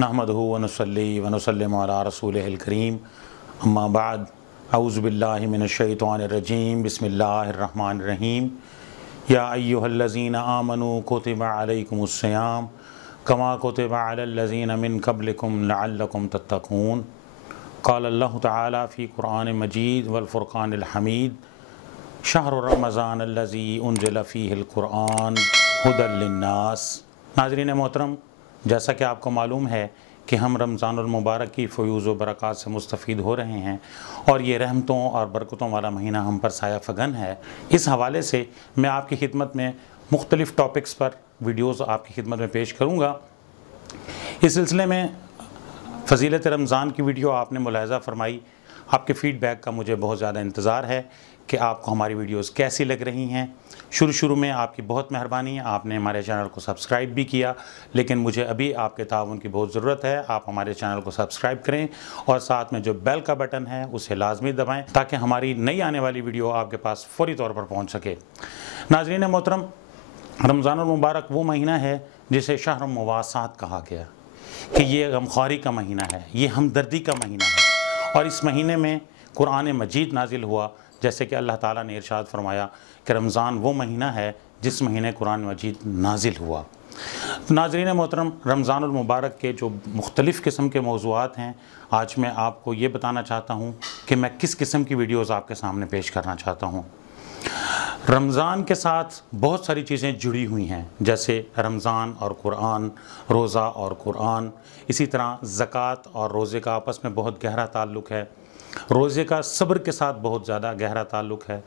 नहमदुहु व नुसल्ली व नुसल्लिमु अला रसूलिहिल करीम अम्मा बाद अऊज़ु बिल्लाहि मिनश शैतानिर रजीम बिस्मिल्लाहिर रहमानिर रहीम या अय्युहल्लज़ीना आमनू कुतिबा अलैकुमुस्सियाम कमा कुतिबा अलल्लज़ीना मिन क़ब्लिकुम लअल्लकुम तत्तक़ून क़ाल अल्लाहु तआला फ़ी क़ुरआनिल मजीद वल फ़ुरक़ानिल हमीद शहरु रमज़ान अल्लज़ी उन्ज़िला फ़ीहिल क़ुरआन हुदल लिन्नास। नाज़रीन मोहतरम, जैसा कि आपको मालूम है कि हम रमज़ानुल मुबारक की फ़यूज़ व बरक़ात से मुस्तफ़ीद हो रहे हैं और ये रहमतों और बरकतों वाला महीना हम पर साया फ़गन है। इस हवाले से मैं आपकी खिदमत में मुख्तलिफ़ टॉपिक्स पर वीडियोज़ आपकी खिदमत में पेश करूँगा। इस सिलसिले में फ़ज़ीलत रमज़ान की वीडियो आपने मुलाहज़ा फ़रमाई। आपके फ़ीडबैक का मुझे बहुत ज़्यादा इंतज़ार है कि आपको हमारी वीडियोज़ कैसी लग रही हैं। शुरू में आपकी बहुत मेहरबानी है, आपने हमारे चैनल को सब्सक्राइब भी किया, लेकिन मुझे अभी आपके ताउन की बहुत ज़रूरत है। आप हमारे चैनल को सब्सक्राइब करें और साथ में जो बेल का बटन है उसे लाजमी दबाएं ताकि हमारी नई आने वाली वीडियो आपके पास फ़ौरी तौर पर पहुँच सके। नाज़रीन मोहतरम, रमज़ानुल मुबारक वो महीना है जिसे शहर मुवासात कहा गया कि ये गमख्वारी का महीना है, ये हमदर्दी का महीना है। और इस महीने में कुरान मजीद नाजिल हुआ, जैसे कि अल्लाह ताला ने इरशाद फरमाया कि रमज़ान वो महीना है जिस महीने कुरान मजीद नाजिल हुआ। नाज़रीन मोहतरम, रमज़ानुल मुबारक के जो मुख्तलिफ़ किस्म के मौज़ूआत हैं, आज मैं आपको ये बताना चाहता हूँ कि मैं किस किस्म की वीडियोज़ आपके सामने पेश करना चाहता हूँ। रमज़ान के साथ बहुत सारी चीज़ें जुड़ी हुई हैं, जैसे रमज़ान और कुरान, रोज़ा और कुरान। इसी तरह ज़कात और रोज़े का आपस में बहुत गहरा ताल्लुक़ है। रोज़े का सब्र के साथ बहुत ज़्यादा गहरा ताल्लुक़ है।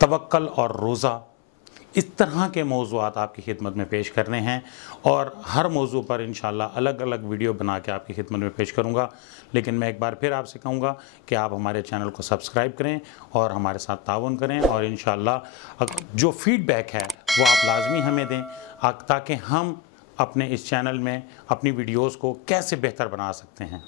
तवक्कल और रोज़ा, इस तरह के मौज़ूआत आपकी खिदमत में पेश करने हैं और हर मौजू पर इंशाअल्लाह अलग अलग वीडियो बना के आपकी खिदमत में पेश करूँगा। लेकिन मैं एक बार फिर आपसे कहूँगा कि आप हमारे चैनल को सब्सक्राइब करें और हमारे साथ ताउन करें और इंशाअल्लाह जो फ़ीडबैक है वो आप लाजमी हमें दें ताकि हम अपने इस चैनल में अपनी वीडियोज़ को कैसे बेहतर बना सकते हैं।